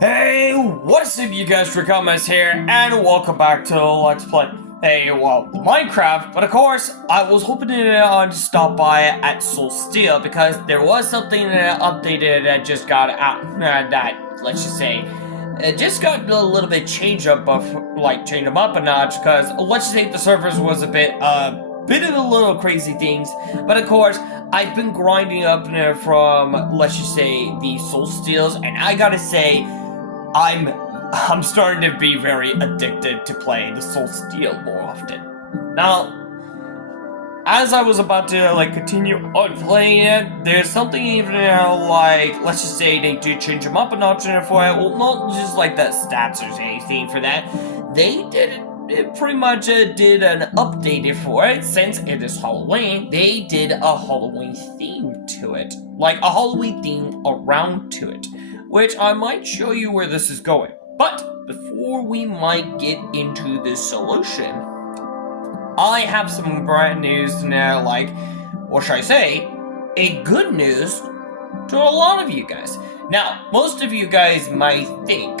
Hey, what's up you guys, Rikamas here, and welcome back to Let's Play, Minecraft, but of course, I was hoping to stop by at SOULSTEEL, because there was something updated that just got out, let's just say, it just got a little bit changed up a notch, because let's just say the servers was a bit of a little crazy things, but of course, I've been grinding up from, let's just say, the SOULSTEELs, and I gotta say, I'm starting to be very addicted to playing the SoulSteel more often. Now, as I was about to continue on playing it, there's something even let's just say they did change them up a notch for it. Well, not just like the stats or anything for that. They did it pretty much did an update for it. Since it is Halloween, they did a Halloween theme to it, like a Halloween theme around to it, which I might show you where this is going. But before we might get into this solution, I have some brand news now, what should I say, a good news to a lot of you guys. Now, most of you guys might think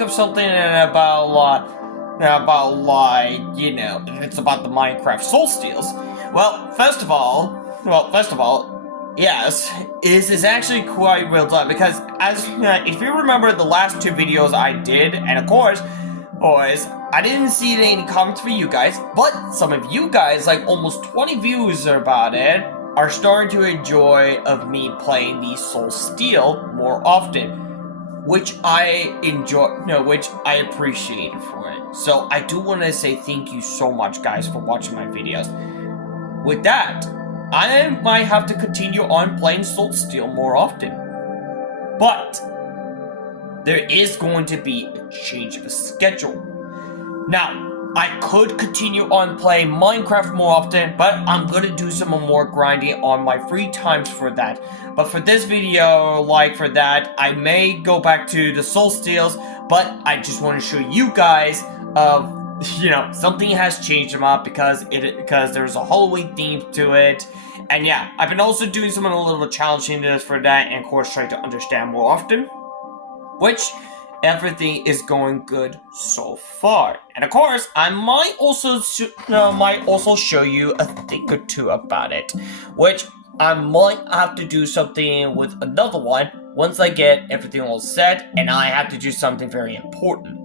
of something about it's about the Minecraft SoulSteels. Well, first of all, yes, this is actually quite well done, because as if you remember the last two videos I did, and of course, boys, I didn't see any comments for you guys, but some of you guys, like almost 20 views about it, are starting to enjoy of me playing the SoulSteel more often, which I which I appreciate for it. So I do want to say thank you so much, guys, for watching my videos. With that, I might have to continue on playing SoulSteel more often. But there is going to be a change of schedule. Now, I could continue on playing Minecraft more often, but I'm going to do some more grinding on my free times for that. But for this video, for that, I may go back to the SoulSteels, but I just want to show you guys something has changed them up because there's a Halloween theme to it. And yeah, I've been also doing some a little challenging for that, and of course trying to understand more often, which everything is going good so far. And of course, I might also show you a thing or two about it, which I might have to do something with another one once I get everything all set, and I have to do something very important.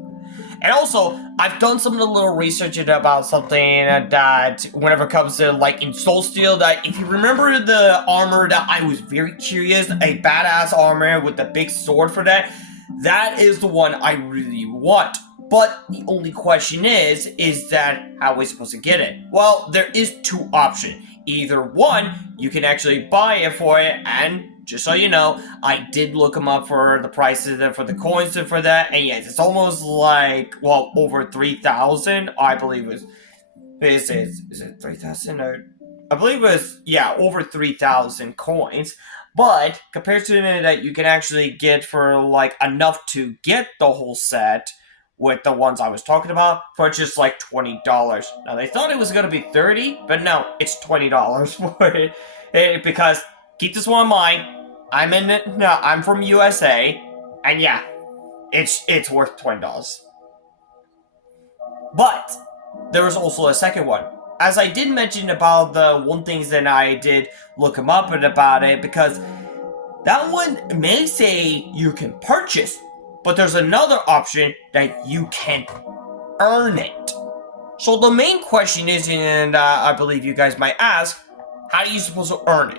And also, I've done some little research about something that whenever it comes to, in SoulSteel, that if you remember the armor that I was very curious, a badass armor with the big sword for that, that is the one I really want. But the only question is that how are we supposed to get it? Well, there is two options. Either one, you can actually buy it for it, and just so you know, I did look them up for the prices and for the coins and for that, and yes, it's almost over 3,000, I believe it was. Is it 3,000 or? I believe it was, yeah, over 3,000 coins. But compared to that, you can actually get for enough to get the whole set with the ones I was talking about for just $20. Now they thought it was gonna be $30, but no, it's $20 for it. Because keep this one in mind, I'm from USA, and yeah, it's worth $20. But there was also a second one. As I did mention about the one things that I did look him up about it, because that one may say you can purchase, but there's another option that you can earn it. So the main question is, and I believe you guys might ask, how are you supposed to earn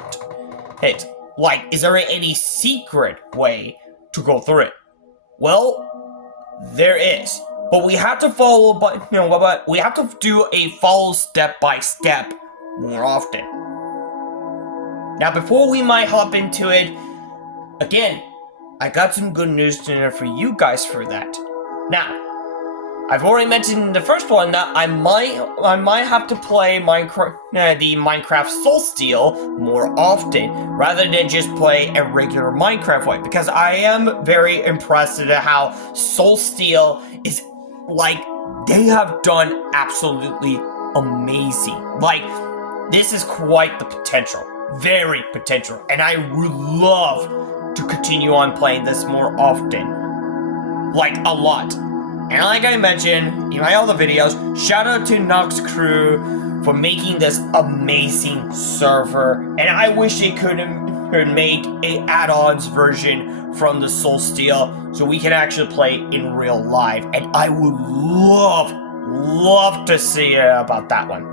it? Is there any secret way to go through it? Well, there is. But we have to follow, we have to do a follow step by step more often. Now, before we might hop into it, again, I got some good news for you guys for that. Now, I've already mentioned in the first one that I might have to play the Minecraft SoulSteel more often, rather than just play a regular Minecraft way, because I am very impressed at how SoulSteel is, they have done absolutely amazing. This is quite the potential. Very potential. And I would love to continue on playing this more often. Like, a lot. And like I mentioned in my other videos, shout out to Nox Crew for making this amazing server. And I wish they could make a add-ons version from the SOULSTEEL so we can actually play in real life. And I would love to see about that one.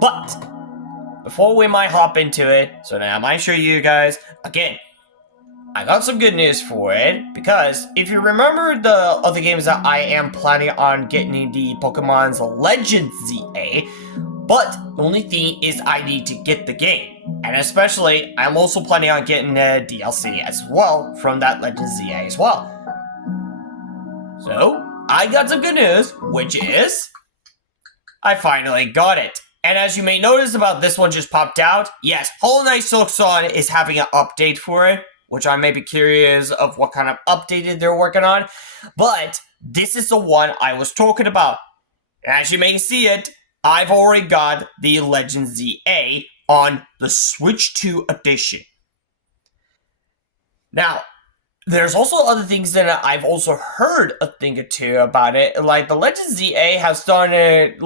But before we might hop into it, so now I might show you guys again. I got some good news for it, because if you remember the other games that I am planning on getting the Pokemon's Legends ZA, but the only thing is I need to get the game. And especially, I'm also planning on getting the DLC as well from that Legends ZA as well. So, I got some good news, which is I finally got it. And as you may notice about this one just popped out, yes, Hollow Knight Silk Song is having an update for it, which I may be curious of what kind of update they're working on. But this is the one I was talking about. As you may see it, I've already got the Legends ZA on the Switch 2 edition. Now, there's also other things that I've also heard a thing or two about it. Like, the Legends ZA has started,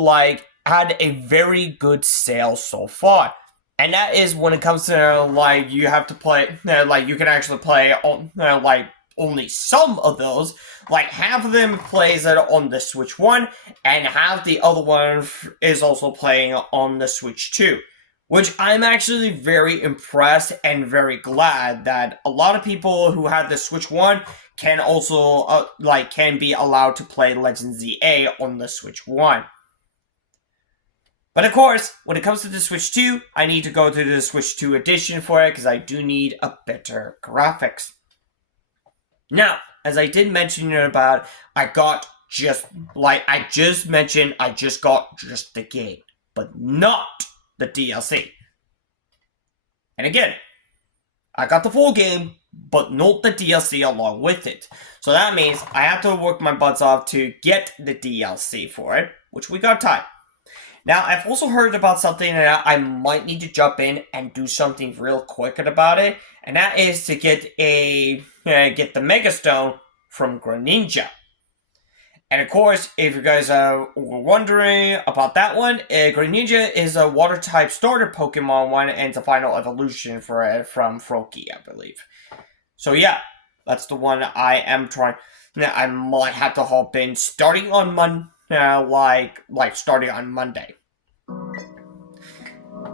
had a very good sale so far. And that is when it comes to, you have to play, you can actually play, only some of those. Like, half of them plays it on the Switch 1, and half the other one is also playing on the Switch 2. Which I'm actually very impressed and very glad that a lot of people who had the Switch 1 can also, can be allowed to play Legends ZA on the Switch 1. But of course, when it comes to the Switch 2, I need to go to the Switch 2 edition for it because I do need a better graphics. Now, as I did mention about, I got just, I just mentioned, I just got just the game, but not the DLC. And again, I got the full game, but not the DLC along with it. So that means I have to work my butts off to get the DLC for it, which we got time. Now, I've also heard about something that I might need to jump in and do something real quick about it, and that is to get the Mega Stone from Greninja. And of course, if you guys were wondering about that one, Greninja is a Water-type starter Pokemon one, and it's a final evolution for it from Froakie, I believe. So yeah, that's the one I am trying. I might have to hop in starting on starting on Monday.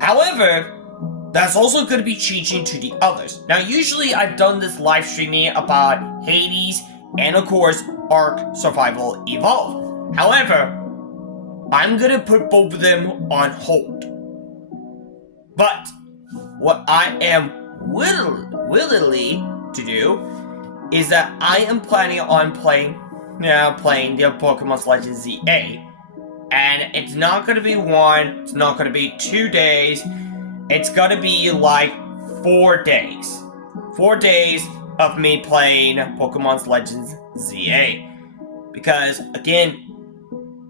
However, that's also going to be changing to the others. Now, usually I've done this live streaming about Hades and, of course, Ark Survival Evolve. However, I'm going to put both of them on hold. But what I am willingly to do is that I am planning on playing the Pokemon's Legends ZA. And it's not going to be 1, it's not going to be 2 days, it's going to be 4 days. 4 days of me playing Pokemon's Legends ZA. Because, again,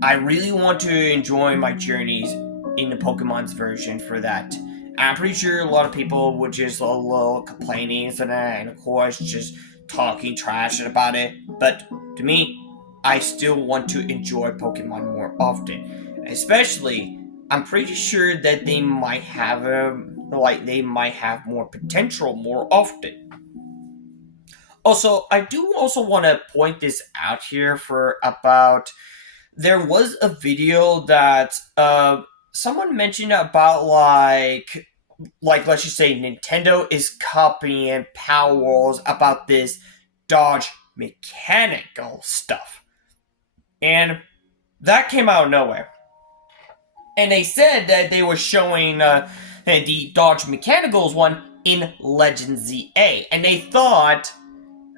I really want to enjoy my journeys in the Pokemon's version for that. I'm pretty sure a lot of people would just a little complaining and of course just talking trash about it. But to me, I still want to enjoy Pokemon more often. Especially, I'm pretty sure that they might have more potential more often. Also, I do also want to point this out here there was a video that someone mentioned about let's just say Nintendo is copying Power Worlds about this dodge mechanical stuff. And that came out of nowhere. And they said that they were showing the dodge mechanicals one in Legends ZA. And they thought,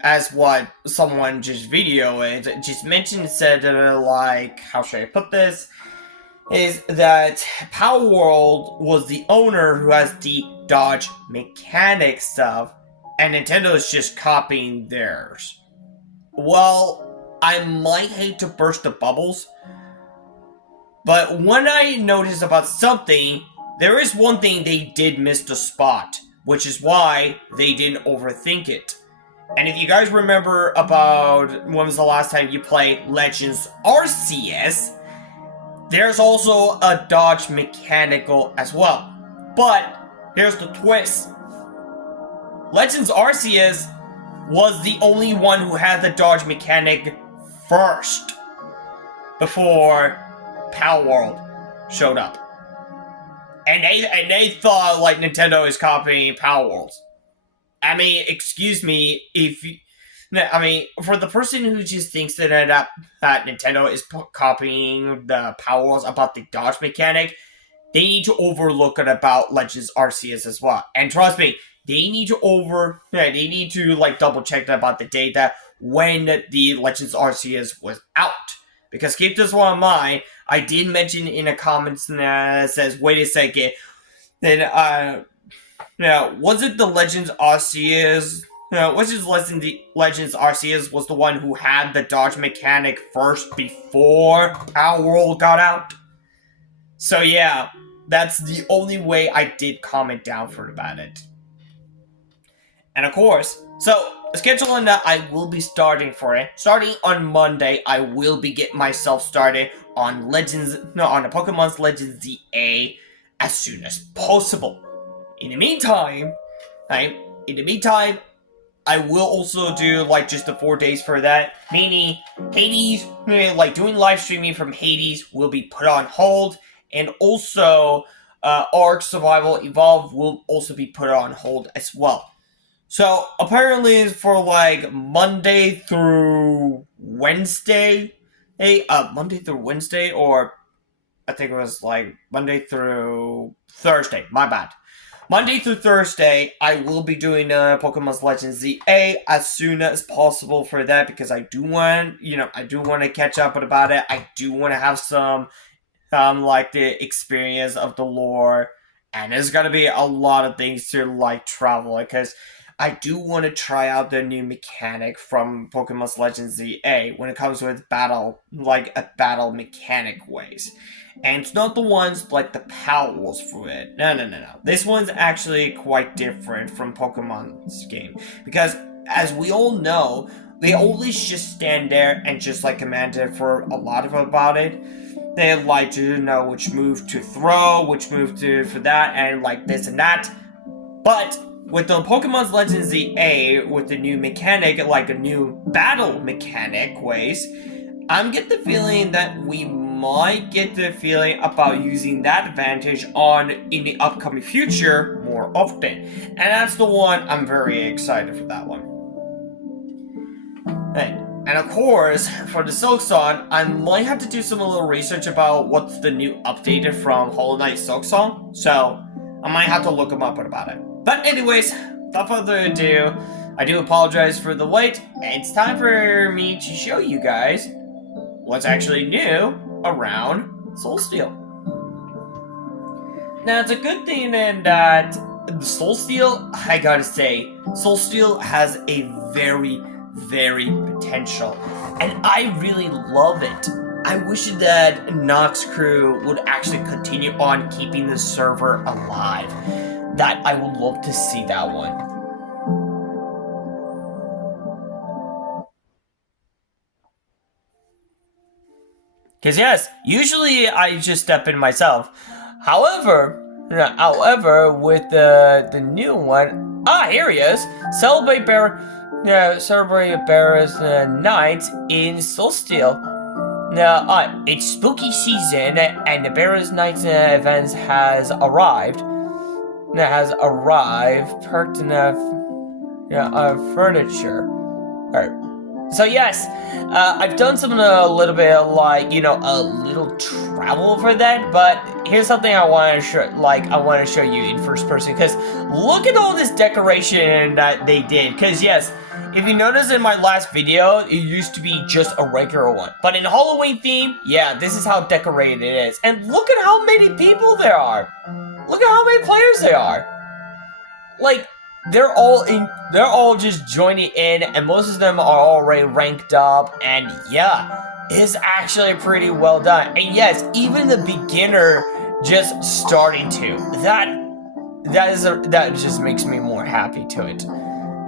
as what someone just said, how should I put this? Is that Power World was the owner who has the dodge mechanic stuff, and Nintendo is just copying theirs. Well, I might hate to burst the bubbles, but when I noticed about something, there is one thing they did miss the spot, which is why they didn't overthink it. And if you guys remember about when was the last time you played Legends Arceus, there's also a dodge mechanical as well. But here's the twist. Legends Arceus was the only one who had the dodge mechanic first before Power World showed up. And they thought like Nintendo is copying Power Worlds. I mean, excuse me, for the person who just thinks that Nintendo is copying the Power Worlds about the dodge mechanic, they need to overlook it about Legends Arceus as well. And trust me, they need to like double check that about the data when the Legends Arceus was out. Because keep this one in mind, I did mention in a comment that says, wait a second, then was it the Legends Arceus? Legends Arceus was the one who had the dodge mechanic first before Power World got out? So yeah, that's the only way I did comment down for about it. And of course, so scheduling that I will be starting for it. Starting on Monday, I will be getting myself started on the Pokemon's Legends ZA as soon as possible. In the meantime, I will also do like just the 4 days for that. Meaning Hades, like doing live streaming from Hades will be put on hold, and also Ark Survival Evolved will also be put on hold as well. So apparently for like Monday through Wednesday, or I think it was like Monday through Thursday, my bad. Monday through Thursday, I will be doing Pokemon's Legends ZA as soon as possible for that, because I do want to catch up about it. I do want to have some, like the experience of the lore, and there's gonna be a lot of things to like travel, because I do want to try out the new mechanic from Pokemon's Legends ZA when it comes with battle mechanic ways. And it's not the ones like the Power Worlds for it. No. This one's actually quite different from Pokemon's game. Because, as we all know, they always just stand there and just like command it for a lot of about it. They like to know which move to throw, which move to for that, and like this and that. But with the Pokemon's Legends ZA, with the new mechanic, like a new battle mechanic ways, I'm getting the feeling that we might get the feeling about using that advantage in the upcoming future more often. And that's the one I'm very excited for that one. And of course, for the Silksong, I might have to do some little research about what's the new updated from Hollow Knight Silksong. So I might have to look them up about it. But anyways, without further ado, I do apologize for the wait. It's time for me to show you guys what's actually new around SoulSteel. Now, it's a good thing in that SoulSteel, I gotta say, SoulSteel has a very, very potential, and I really love it. I wish that Nox Crew would actually continue on keeping the server alive. That I would love to see that one. Because yes, usually I just step in myself. However, with the new one, here he is. Celebrate Bear's Night in SoulSteel. Now, it's spooky season, and the Bear's Night events has arrived. Perked enough furniture. Alright. So yes, I've done some a little bit of like, a little travel for that, but here's something I want to show you in first person, because look at all this decoration that they did. Because yes, if you notice in my last video, it used to be just a regular one, but in Halloween theme, yeah, this is how decorated it is. And look at how many people there are. Look at how many players there are. Like, they're all just joining in, and most of them are already ranked up, and yeah, it's actually pretty well done. And yes, even the beginner just starting to. that just makes me more happy to it.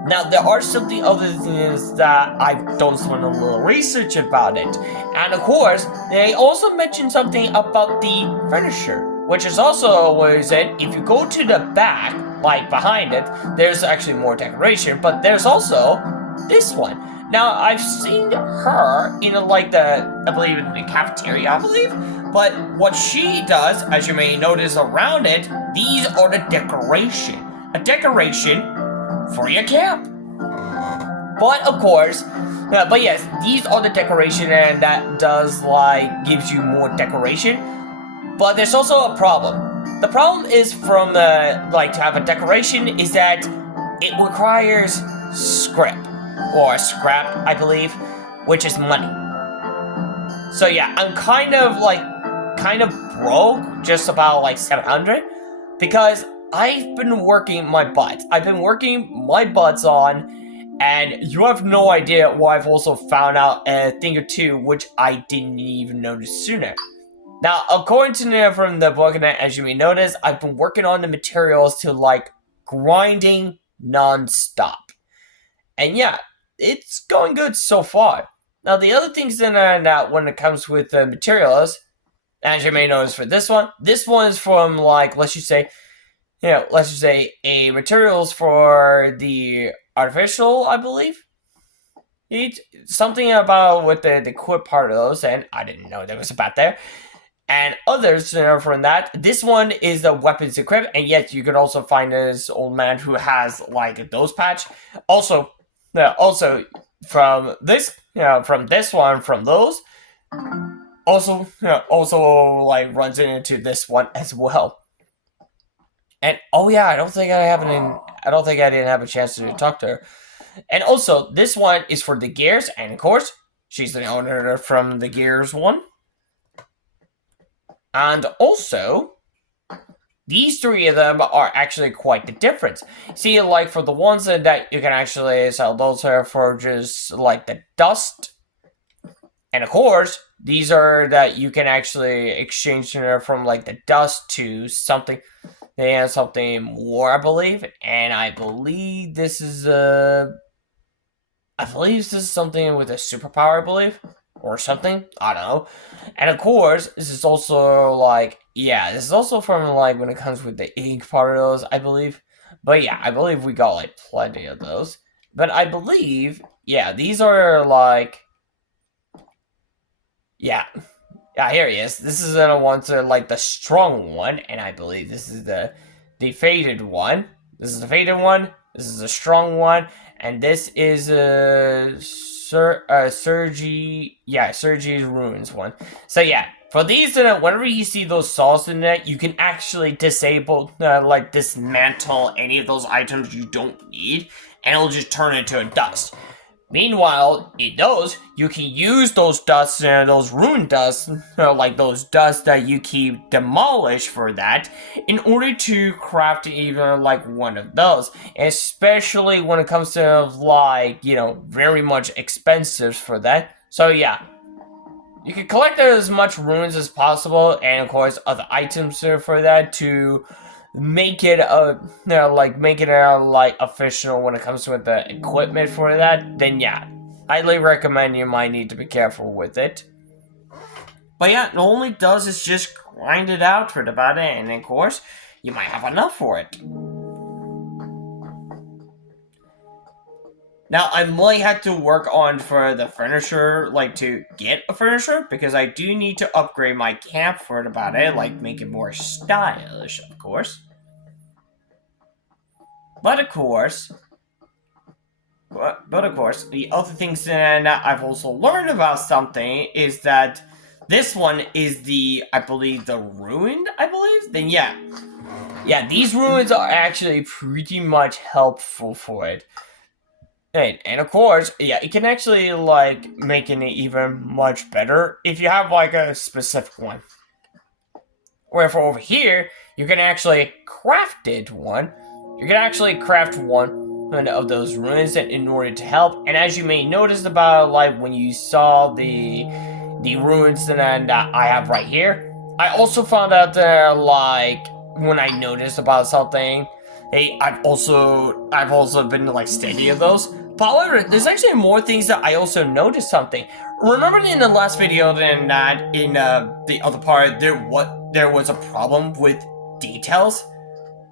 Now, there are some other things that I've done some little research about it. And of course, they also mentioned something about the furniture, which is also what is it, if you go to the back, like behind it, there's actually more decoration, but there's also this one. Now, I've seen her in like I believe in the cafeteria, I believe. But what she does, as you may notice around it, these are the decoration. A decoration for your camp. But of course, but yes, these are the decoration, and that does like gives you more decoration. But there's also a problem. The problem is from like to have a decoration is that it requires scrap, I believe, which is money. So yeah, I'm kind of broke, just about like 700, because I've been working my butt. I've been working my butts on, and you have no idea what I've also found out a thing or two, which I didn't even notice sooner. Now, according to from the book, and as you may notice, I've been working on the materials to like grinding non-stop. And yeah, it's going good so far. Now, the other things that when it comes with the materials, as you may notice for this one is from like, let's just say a materials for the artificial, I believe. Something about with the equip part of those, and I didn't know there was about there. And others from that. This one is the weapons equip, and yet you could also find this old man who has like those patch. Also from this, from this one, from those. Also like runs into this one as well. And oh yeah, I don't think I didn't have a chance to talk to her. And also, this one is for the gears, and of course, she's the owner from the gears one. And also, these three of them are actually quite the difference. See, like for the ones that you can actually sell those for just like the dust. And of course, these are that you can actually exchange from like the dust to something. They have something more, I believe. And I believe this is something with a superpower, I believe. Or something. I don't know. And of course, this is also like, yeah, this is also from like when it comes with the ink part of those, I believe. But yeah, I believe we got like plenty of those. But I believe, yeah, these are like, yeah, here he is. This is the one to like the strong one, and I believe this is the faded one. This is the faded one. This is the strong one, and this is Sergi's Ruins one. So yeah, for these, whenever you see those saws in there, you can actually disable, like dismantle any of those items you don't need, and it'll just turn into a dust. Meanwhile, in those, you can use those dusts, those rune dusts, like those dusts that you keep demolished for that, in order to craft even like one of those. Especially when it comes to like, very much expensive for that. So yeah, you can collect as much runes as possible, and of course other items for that to make it like official when it comes to the equipment for that. Then yeah, highly recommend you might need to be careful with it. But yeah, all it does is just grind it out for about it, and of course you might have enough for it. Now, I might have to work on for the furniture, like to get a furniture, because I do need to upgrade my camp for it about it, like make it more stylish, of course. But of course, the other things that I've also learned about something is that this one is I believe, the ruined, Then yeah, these ruins are actually pretty much helpful for it. And of course, yeah, it can actually like make it even much better if you have like a specific one. Wherefore over here, you can actually craft one. You can actually craft one of those ruins in order to help. And as you may notice about like when you saw the ruins that I have right here, I also found out that like when I noticed about something, Hey, I've also been like studying those. However, there's actually more things that I also noticed something. Remember in the last video that in the other part there was a problem with details?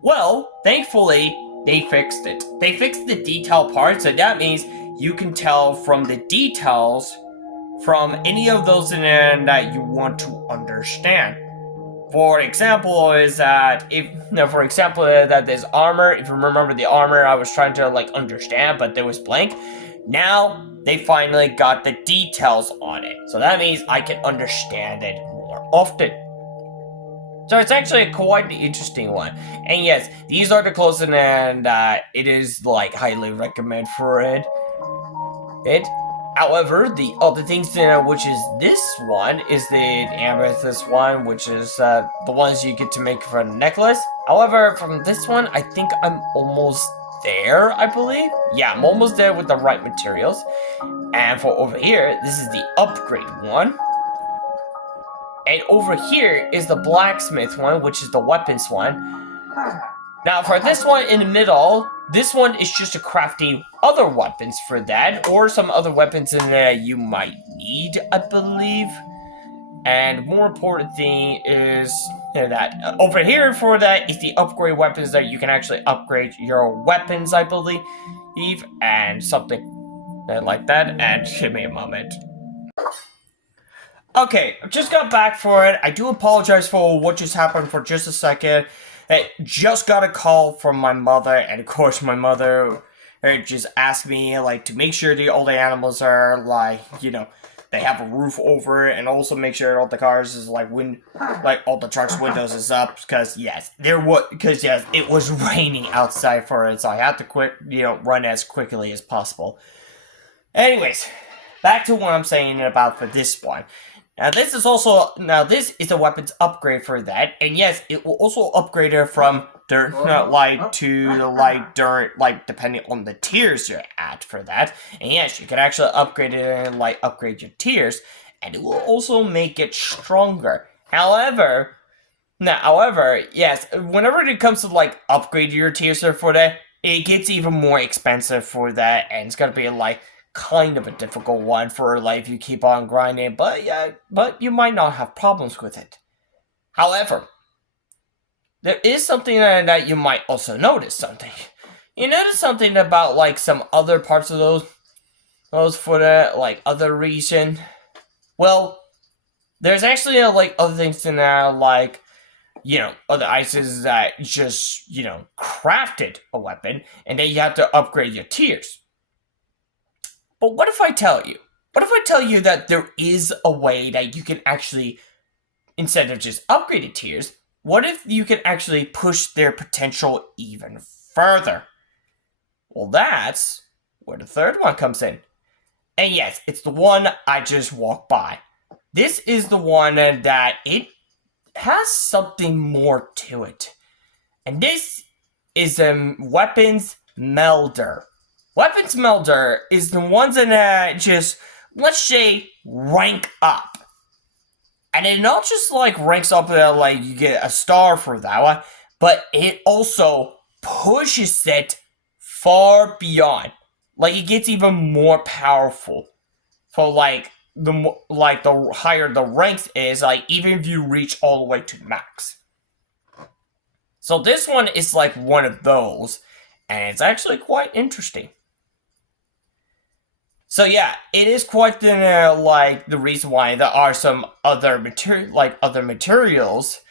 Well, thankfully they fixed it. They fixed the detail part, so that means you can tell from the details from any of those in there that you want to understand. For example, is that that there's armor. If you remember the armor, I was trying to like understand, but there was blank. Now they finally got the details on it, so that means I can understand it more often. So it's actually a quite interesting one. And yes, these are the closest, and it is like highly recommend for it. However, the other things, which is this one, is the amethyst one, which is the ones you get to make for a necklace. However, from this one, I think I'm almost there, I believe. Yeah, I'm almost there with the right materials. And for over here, this is the upgrade one. And over here is the blacksmith one, which is the weapons one. Now, for this one in the middle, this one is just a crafting other weapons for that, or some other weapons in there you might need, I believe. And more important thing is that over here for that is the upgrade weapons that you can actually upgrade your weapons, I believe, and something like that. And give me a moment. Okay, I just got back for it. I do apologize for what just happened for just a second. I just got a call from my mother, and of course my mother just asked me, like, to make sure all the animals are, like, they have a roof over it, and also make sure all the cars is, like, all the trucks' windows is up, because, yes, it was raining outside for it, so I had to run as quickly as possible. Anyways, back to what I'm saying about for this one. Now this is a weapons upgrade for that, and yes, it will also upgrade it from dirt light to the light dirt, like depending on the tiers you're at for that. And yes, you can actually upgrade it and like upgrade your tiers, and it will also make it stronger. However, yes, whenever it comes to like upgrade your tiers for that, it gets even more expensive for that, and it's gonna be like kind of a difficult one for like if you keep on grinding, but you might not have problems with it. However, there is something that you might also notice something. You notice something about like some other parts of those for the like other region. Well, there's actually like other things in there, like other ices that just crafted a weapon, and then you have to upgrade your tiers. But what if I tell you that there is a way that you can actually, instead of just upgraded tiers, what if you can actually push their potential even further? Well, that's where the third one comes in. And yes, it's the one I just walked by. This is the one that it has something more to it. And this is a weapons melder. Weapons melder is the ones that just, let's say, rank up. And it not just like ranks up like you get a star for that one, but it also pushes it far beyond. Like it gets even more powerful. For like the higher the ranks is, like even if you reach all the way to max. So this one is like one of those, and it's actually quite interesting. So yeah, it is quite like the reason why there are some other materials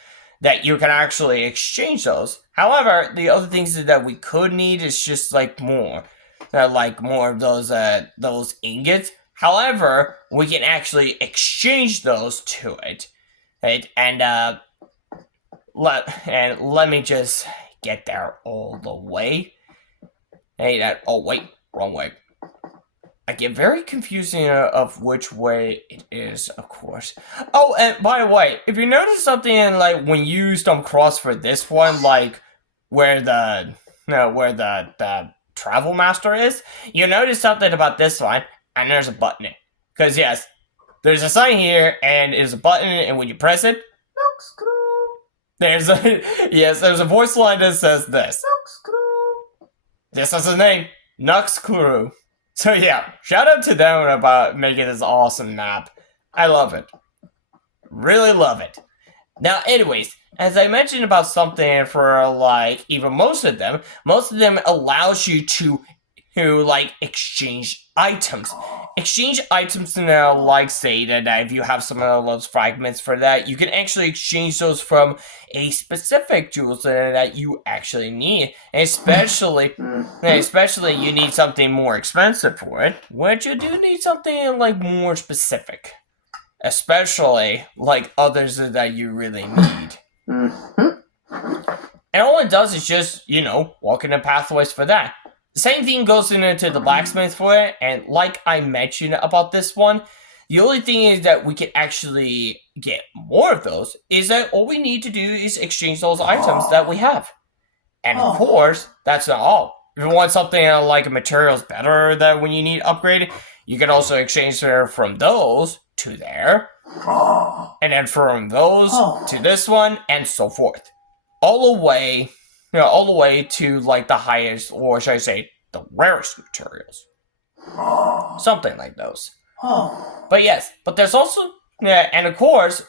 that you can actually exchange those. However, the other things that we could need is just like more of those ingots. However, we can actually exchange those to it, right? And let me just get there all the way. Hey, oh wait, wrong way. I get very confusing of which way it is, of course. Oh, and by the way, if you notice something like when you stump across for this one, like where the travel master is, you notice something about this one, and there's a button. Because yes, there's a sign here, and there's a button, and when you press it, there's a voice line that says this. this is his name, Nux Crew. So yeah, shout out to them about making this awesome map. I love it. Really love it. Now, anyways, as I mentioned about something for like even most of them allows you to like exchange items. Exchange items now, like say that if you have some of those fragments for that, you can actually exchange those from a specific jewels that you actually need. Especially you need something more expensive for it, which you do need something like more specific. Especially like others that you really need. And all it does is just, walk in the pathways for that. The same thing goes into the blacksmith for it, and like I mentioned about this one, the only thing is that we can actually get more of those, is that all we need to do is exchange those items that we have. And of course, that's not all. If you want something like materials better that when you need upgrade, you can also exchange from those to there, and then from those to this one, and so forth. All the way to like the highest, or should I say, the rarest materials. Something like those. But yes, but there's also, and of course,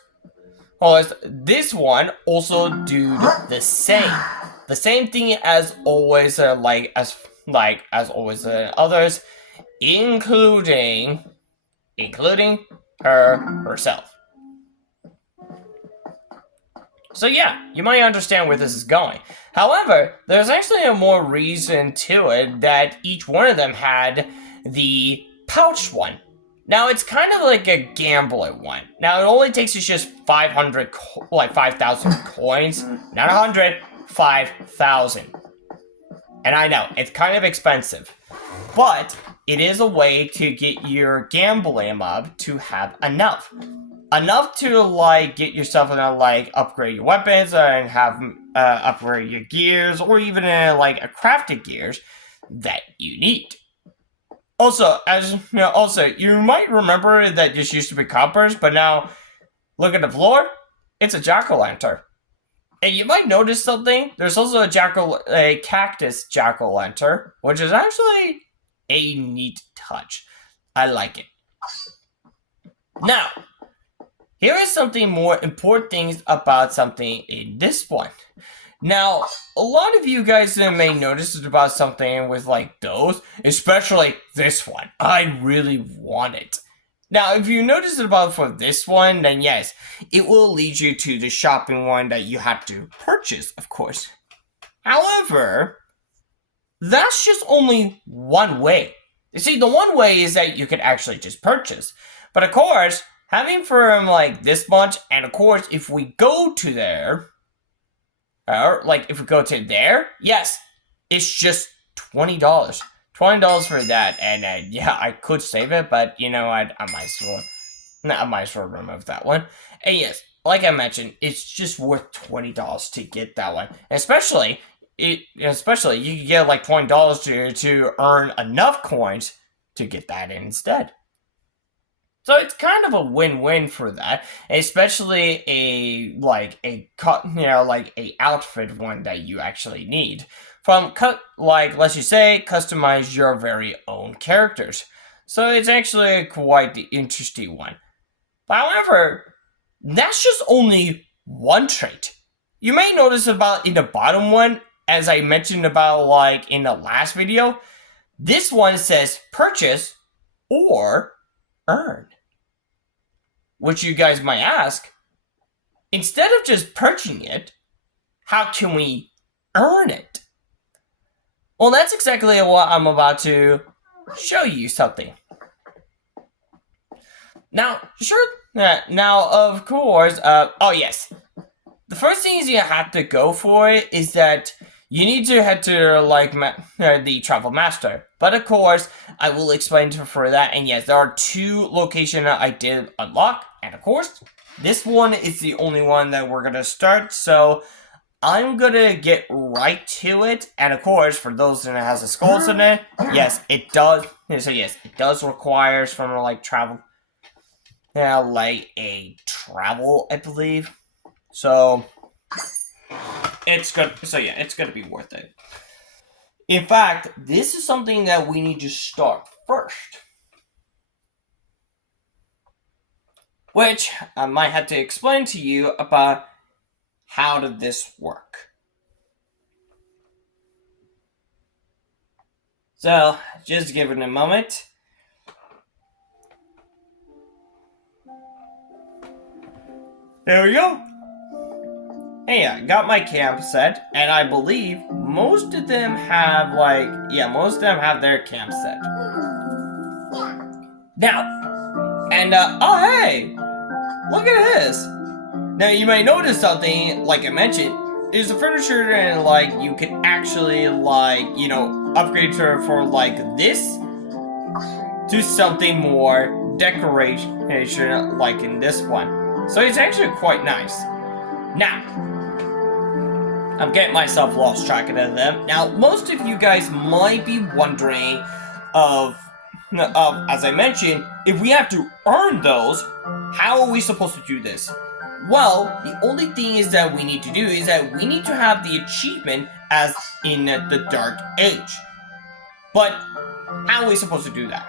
this one also do the same. The same thing as always, as always others, including herself. So yeah, you might understand where this is going. However, there's actually a more reason to it that each one of them had the pouch one. Now it's kind of like a gambler one. Now it only takes you just 5,000 coins, not 100, 5,000. And I know, it's kind of expensive. But it is a way to get your gambling mob to have enough to like get yourself like upgrade your weapons and have upgrade your gears, or even like a crafted gears that you need. Also, you might remember that this used to be coppers, but now look at the floor, it's a jack-o'-lantern. And you might notice something. There's also a cactus jack-o'-lantern, which is actually a neat touch. I like it. Now, here is something more important things about something in this one. Now, a lot of you guys may notice about something with like those, especially this one. I really want it. Now, if you notice about for this one, then yes, it will lead you to the shopping one that you have to purchase, of course. However, that's just only one way. You see, the one way is that you can actually just purchase. But of course, having from like this much, and of course, if we go to there, or like if we go to there, yes, it's just $20. $20 for that, and yeah, I could save it, but you know, I might as well remove that one. And yes, like I mentioned, it's just worth $20 to get that one. Especially you can get like $20 to earn enough coins to get that instead. So it's kind of a win-win for that, especially a outfit one that you actually need. Let's just say, customize your very own characters. So it's actually quite the interesting one. However, that's just only one trait. You may notice about in the bottom one, as I mentioned about like in the last video, this one says purchase or earn. Which you guys might ask, instead of just purchasing it, how can we earn it? Well, that's exactly what I'm about to show you something. Now, of course, oh yes. The first thing you have to go for it is that you need to head to like the Travel Master. But of course, I will explain for that. And yes, there are 2 locations that I did unlock. And of course, this one is the only one that we're going to start. So I'm going to get right to it. And of course, for those that has the skulls in it, yes, it does. So yes, it does require from like travel. Yeah, like a travel, I believe. So it's good. So yeah, it's going to be worth it. In fact, this is something that we need to start first. Which I might have to explain to you about how did this work. So, just give it a moment. There we go. Hey, I got my camp set, and I believe most of them have most of them have their camp set. Now, and oh hey, look at this. Now you may notice something, like I mentioned, is the furniture and you can actually upgrade her for this to something more decoration like in this one. So it's actually quite nice. Now, I'm getting myself lost track of them. Now, most of you guys might be wondering as I mentioned, if we have to earn those, how are we supposed to do this? Well, the only thing is that we need to do is that we need to have the achievement as in the Dark Age. But how are we supposed to do that?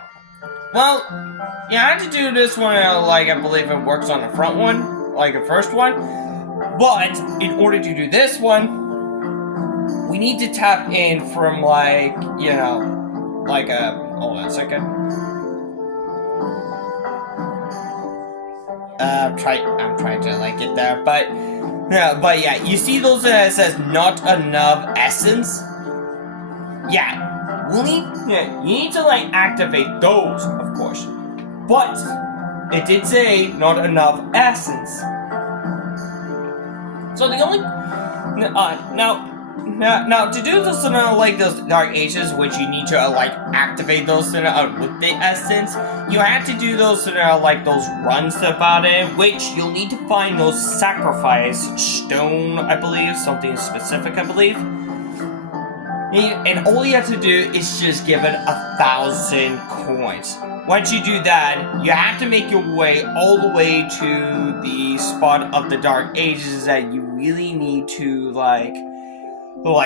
Well, you have to do this one I believe it works on the front one, like the first one. But in order to do this one, we need to tap in from hold on a second. I'm trying to get there, but yeah, you see those that says not enough essence? Yeah, you need to activate those, of course. But it did say not enough essence. So the only now to do this those Dark Ages, which you need to activate those with the essence, you have to do those those runs about it, which you'll need to find those sacrifice stone, I believe, something specific, I believe. And all you have to do is just give it 1,000 coins. Once you do that, you have to make your way all the way to the spot of the Dark Ages that you really need to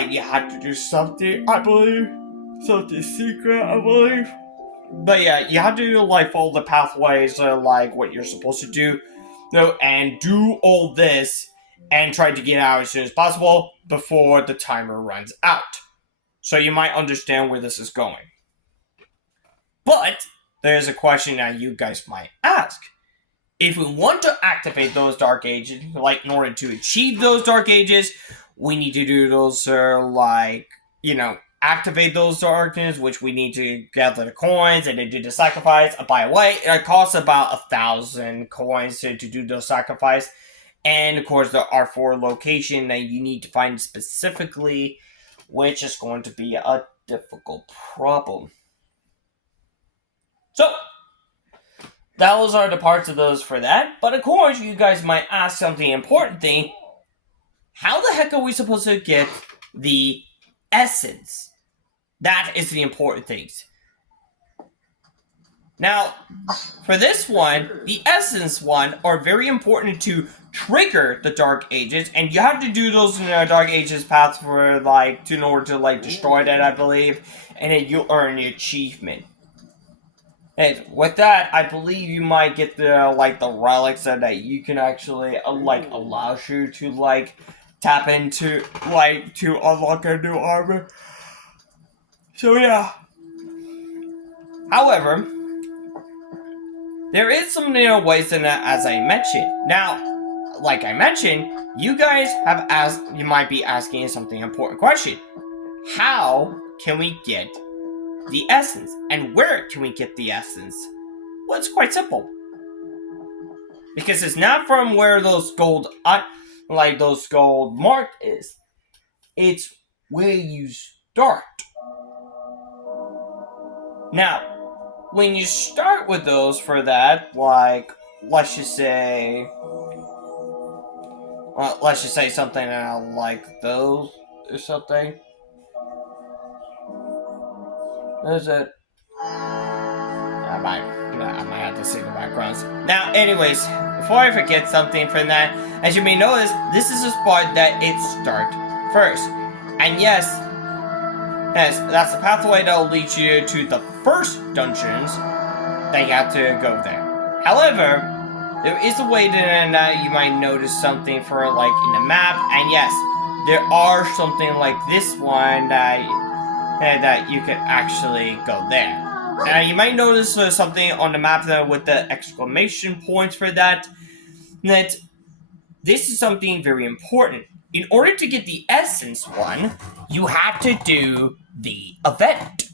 you have to do something, I believe. Something secret, I believe. But yeah, you have to follow the pathways what you're supposed to do. And do all this and try to get out as soon as possible before the timer runs out. So you might understand where this is going. But there's a question that you guys might ask. If we want to activate those Dark Ages, in order to achieve those Dark Ages, we need to do those, activate those darkness, which we need to gather the coins and then do the sacrifice. By the way, it costs about 1,000 coins to do those sacrifice. And of course, there are 4 locations that you need to find specifically, which is going to be a difficult problem. So, those are the parts of those for that. But of course, you guys might ask something important thing. How the heck are we supposed to get the essence? That is the important things. Now, for this one, the essence one are very important to trigger the Dark Ages, and you have to do those Dark Ages paths for in order to destroy that, I believe, and then you'll earn the achievement. And with that, I believe you might get the the relics that you can actually allow you to tap into to unlock a new armor. So yeah. However, there is some ways in that, as I mentioned. Now, like I mentioned, you guys have asked. You might be asking something important question. How can we get the essence, and where can we get the essence? Well, it's quite simple. Because it's not from where those gold marked is. It's where you start. Now, when you start with those for that, let's just say something like those or something. Is it? I might have to see the backgrounds. Now, anyways, before I forget something from that, as you may notice, this is the spot that it starts first. And yes, Yes, that's the pathway that will lead you to the first dungeons that you have to go there. However, there is a way that you might notice something for like in the map, and yes, there are something like this one that you could actually go there. You might notice something on the map there with the exclamation points for that. That this is something very important. In order to get the essence one, you have to do the event.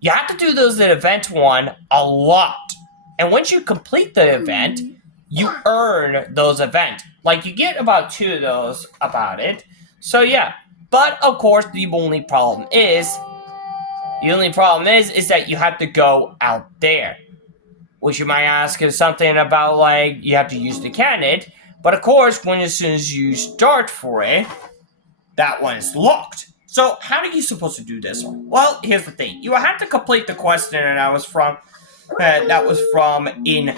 You have to do those event one a lot. And once you complete the event, you earn those events. Like you get about 2 of those about it. So yeah. But of course the only problem is that you have to go out there. Which you might ask is something about like you have to use the cannon. But of course, as soon as you start for it, that one is locked. So how are you supposed to do this one? Well, here's the thing: you have to complete the question that was from in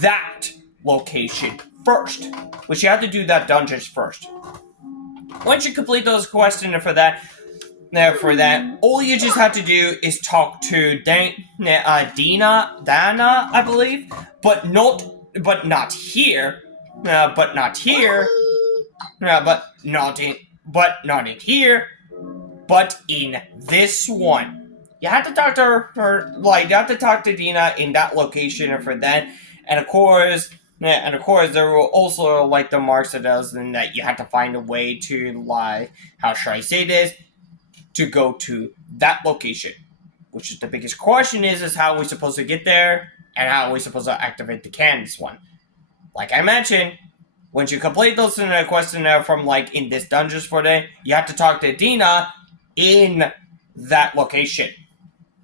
that location first, which you have to do that dungeons first. Once you complete those questions for that, all you just have to do is talk to Dana, I believe, but not here, but not here, but not in here, but in this one. You have to talk to her, like, you have to talk to Dina in that location for that, and of course, there will also, like, the marks that does, and that you have to find a way to, like, how should I say this, to go to that location. Which is the biggest question is how are we supposed to get there, and how are we supposed to activate the cannons one. Like I mentioned, once you complete those questions from, like, in this dungeons for day, you have to talk to Dina in that location.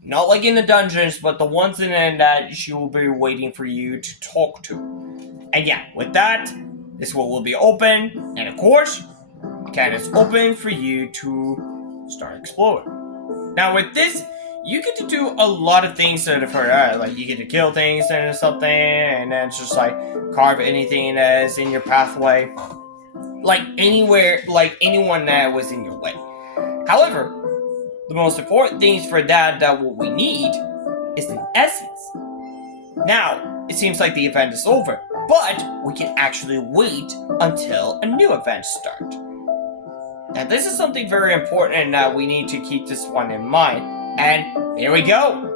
Not like in the dungeons, but the ones in that she will be waiting for you to talk to. And yeah, with that, this one will be open, and of course, the cannon is open for you to start exploring. Now with this, you get to do a lot of things like you get to kill things and something, and then it's just like carve anything that is in your pathway. Like anywhere, like anyone that was in your way. However, the most important things for that what we need is the essence. Now, it seems like the event is over, but we can actually wait until a new event starts. Now, this is something very important, and we need to keep this one in mind. And here we go.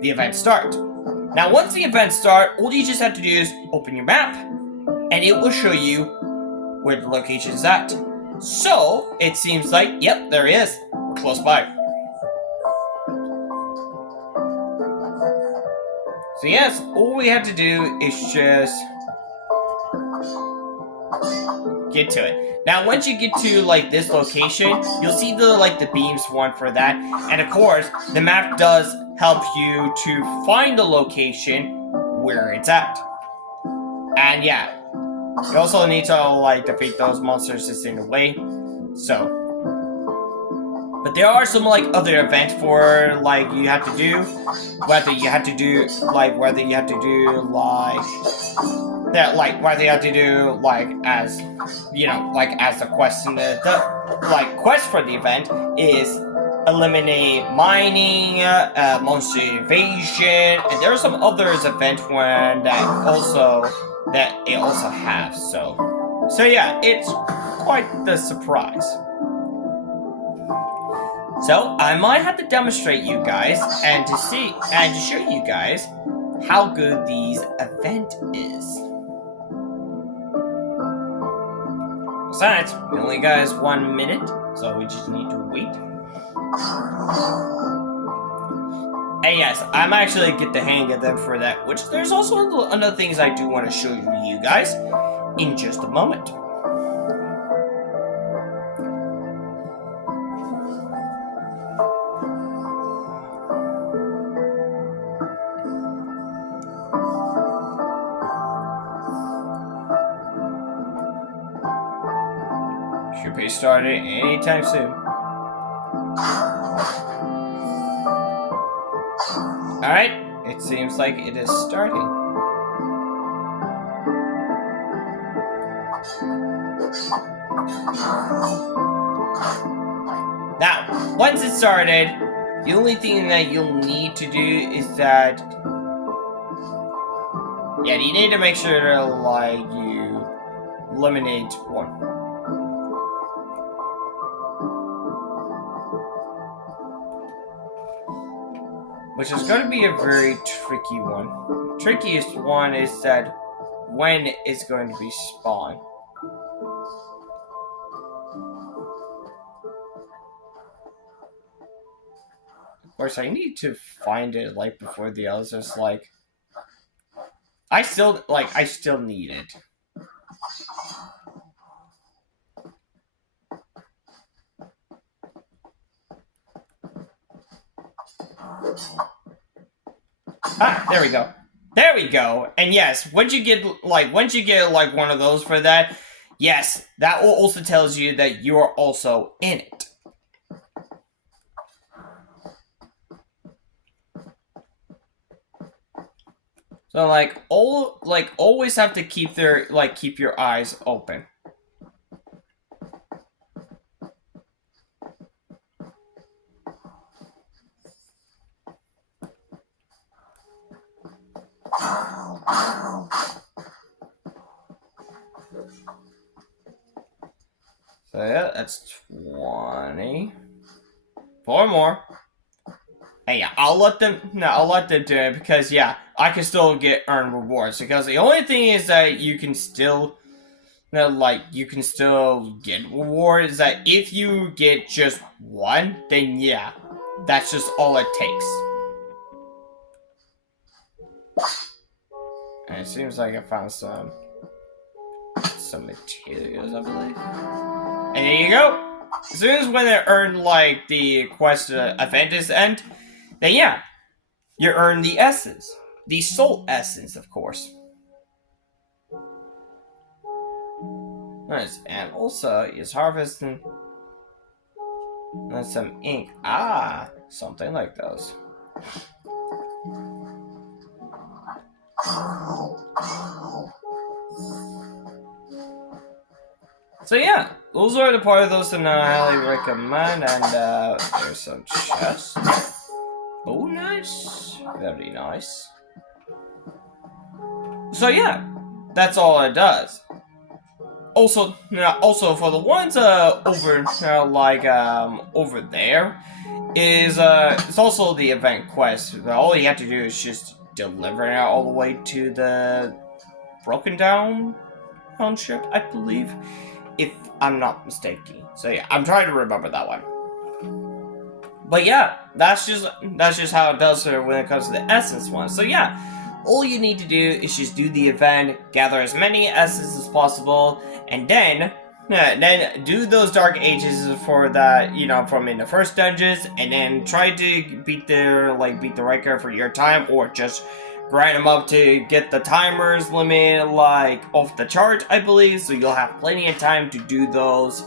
The event starts. Now, once the event starts, all you just have to do is open your map, and it will show you where the location is at. So, it seems like, yep, there he is. We're close by. So yes, all we have to do is just get to it. Now, once you get to, like, this location, you'll see the beams one for that. And of course, the map does help you to find the location where it's at. And yeah, you also need to, like, defeat those monsters that's in the way. So, but there are some, like, other events for, like, you have to do, whether you have to do, like, as, you know, like, as the question, quest for the event is eliminate mining, monster invasion, and there are some others event when that it also has, so yeah, it's quite the surprise. So I might have to demonstrate you guys and to show you guys how good these event is. Besides, we only got 1 minute, so we just need to wait. And yes, I'm actually get the hang of them for that, which there's also other things I do want to show you guys in just a moment. Should be starting anytime soon. Alright, it seems like it is starting. Now, once it started, the only thing that you'll need to do is that, yeah, you need to make sure to, like, you eliminate one. Which is going to be a very tricky one. The trickiest one is that when it's going to be spawned. Of course, I need to find it, like, before the others, like... I still need it. Ah, there we go. There we go. And yes, once you get like one of those for that, yes, that will also tells you that you are also in it. So always have to keep your eyes open. So yeah, that's 20. 4 more. And yeah, I'll let them do it because yeah, I can still earn rewards because the only thing is that you can still get rewards that if you get just one, then yeah, that's just all it takes. And it seems like I found some materials, I believe. And there you go. As soon as when they earn like the quest event is end, then yeah, you earn the essence, the soul essence, of course. Nice, and also is harvesting some ink. Ah, something like those. So yeah, those are the part of those that I highly recommend, and there's some chests. Oh, nice. Very nice. So yeah, that's all it does. Also for the ones over over there is it's also the event quest. All you have to do is just deliver it all the way to the broken down township, I believe, if I'm not mistaken. So yeah, I'm trying to remember that one. But yeah, that's just how it does when it comes to the essence one. So yeah, all you need to do is just do the event, gather as many essences as possible, and then do those dark ages for that, from in the first dungeons, and then try to beat the record for your time, or just grind them up to get the timers limit off the chart, I believe. So you'll have plenty of time to do those,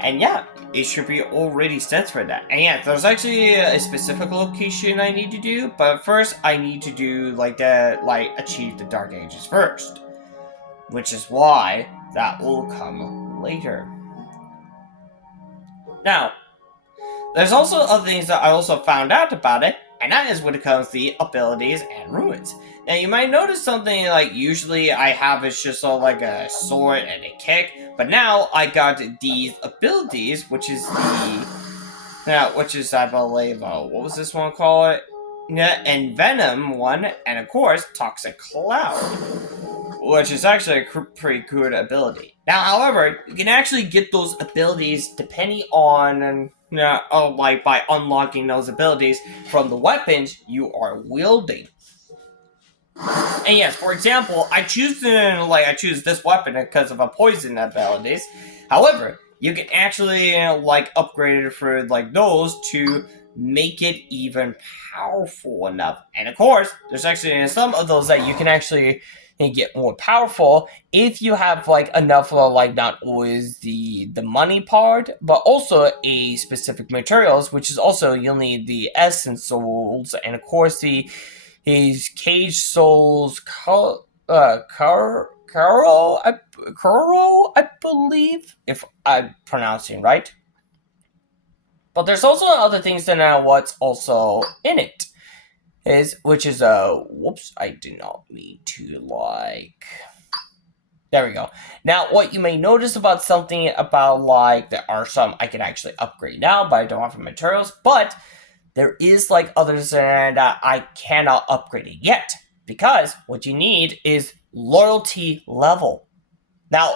and yeah, it should be already set for that. And yeah, there's actually a specific location I need to do, but first I need to do achieve the Dark Ages first, which is why that will come later. Now, there's also other things that I also found out about it, and that is when it comes to the abilities and ruins. Now, you might notice something usually I have is just like a sword and a kick, but now I got these abilities, which is I believe, what was this one called? And Venom one, and of course, Toxic Cloud, which is actually a pretty good ability. Now, however, you can actually get those abilities depending on, by unlocking those abilities from the weapons you are wielding. And yes, for example, I choose this weapon because of a poison abilities. However, you can actually upgrade it for those to make it even powerful enough. And of course, there's actually some of those that you can actually get more powerful if you have enough not always the money part, but also a specific materials, which is also you'll need the essence souls, and of course his cage souls, Kuro, I believe, if I'm pronouncing right. But there's also other things than what's also in it. Which is whoops, I did not mean to there we go. Now, what you may notice about something about there are some I can actually upgrade now, but I don't have the materials. But there is others that I cannot upgrade it yet, because what you need is loyalty level. Now,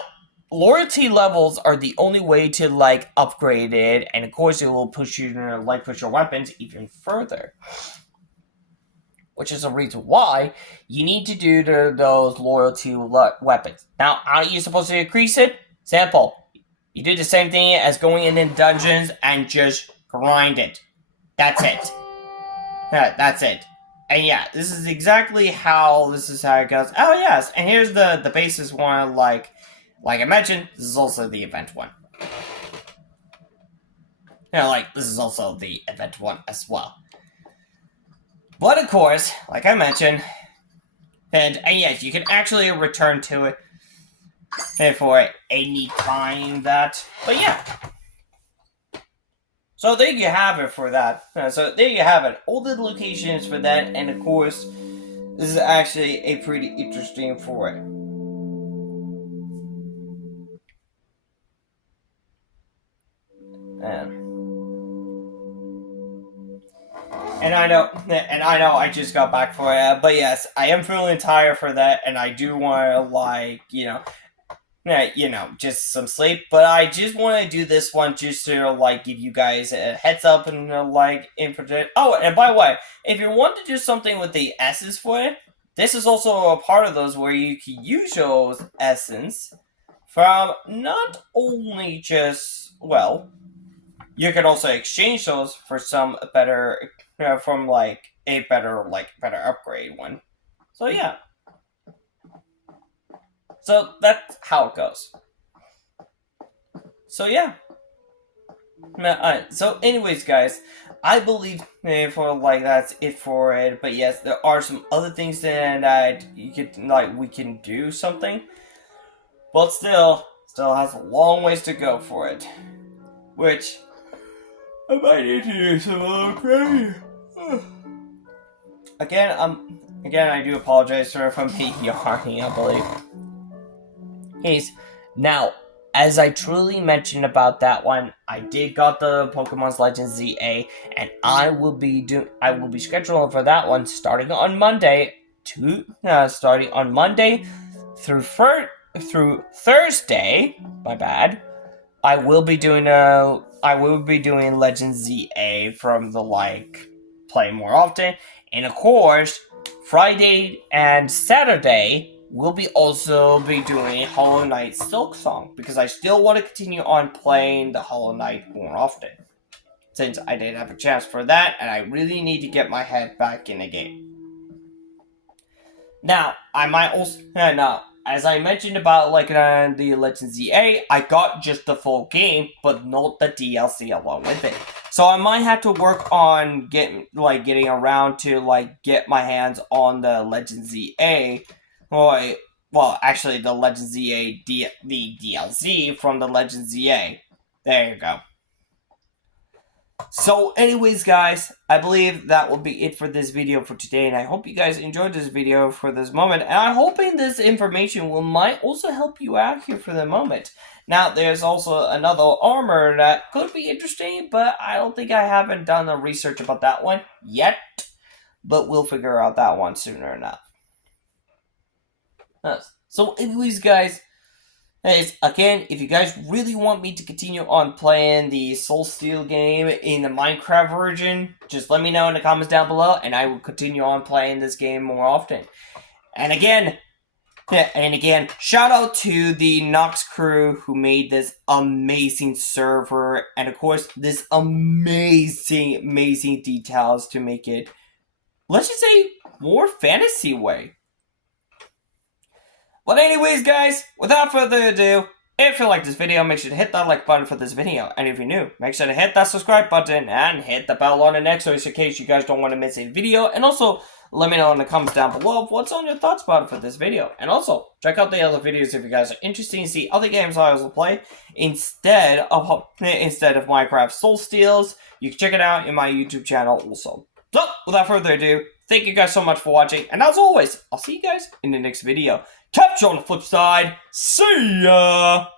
loyalty levels are the only way to upgrade it, and of course it will push you to push your weapons even further. Which is the reason why you need to do those loyalty weapons. Now, how are you supposed to increase it? Simple. You do the same thing as going in dungeons and just grind it. That's it. Yeah, that's it. And yeah, this is exactly how it goes. Oh yes, and here's the basis one. Like I mentioned, this is also the event one. This is also the event one as well. But of course, like I mentioned, and yes, you can actually return to it for any time but yeah. So there you have it for that. So there you have it. All the locations for that, and of course, this is actually a pretty interesting for it. And I know I just got back for it, but yes, I am feeling tired for that, and I do want to just some sleep, but I just want to do this one just to give you guys a heads up and input. Oh, and by the way, if you want to do something with the S's for it, this is also a part of those where you can use those essence from not only just you can also exchange those for some better from a better upgrade one. So yeah. So that's how it goes. So yeah. So anyways, guys, I believe for that's it for it. But yes, there are some other things that you could we can do something, but still has a long ways to go for it, which I might need to do some upgrade. Again, I do apologize for me yawning, I believe. Now, as I truly mentioned about that one, I did got the Pokemon Legends ZA, and I will be scheduling for that one starting on Monday through Thursday. My bad. I will be doing Legends ZA from the play more often, and of course Friday and Saturday we'll also be doing Hollow Knight Silk Song, because I still want to continue on playing the Hollow Knight more often, since I didn't have a chance for that, and I really need to get my head back in the game. Now, I might also as I mentioned about the Legends ZA, I got just the full game, but not the DLC along with it. So I might have to work on getting around to get my hands on the Legends ZA. Well, actually, the Legends ZA the DLC from the Legends ZA. There you go. So anyways, guys, I believe that will be it for this video for today, and I hope you guys enjoyed this video for this moment, and I'm hoping this information might also help you out here for the moment. Now, there's also another armor that could be interesting, but I don't think I haven't done the research about that one yet, but we'll figure out that one sooner enough. So anyways, guys, again, if you guys really want me to continue on playing the SoulSteel game in the Minecraft version, just let me know in the comments down below, and I will continue on playing this game more often. And again, shout out to the Nox crew who made this amazing server, and of course, this amazing details to make it, let's just say, more fantasy way. But anyways, guys, without further ado, if you like this video, make sure to hit that like button for this video. And if you're new, make sure to hit that subscribe button and hit the bell on the next so in case you guys don't want to miss a video. And also, Let me know in the comments down below what's on your thoughts about it for this video. And also, check out the other videos if you guys are interested in see other games I also play instead of Minecraft SoulSteels. You can check it out in my YouTube channel also. So, without further ado, thank you guys so much for watching, and as always, I'll see you guys in the next video. Catch you on the flip side. See ya!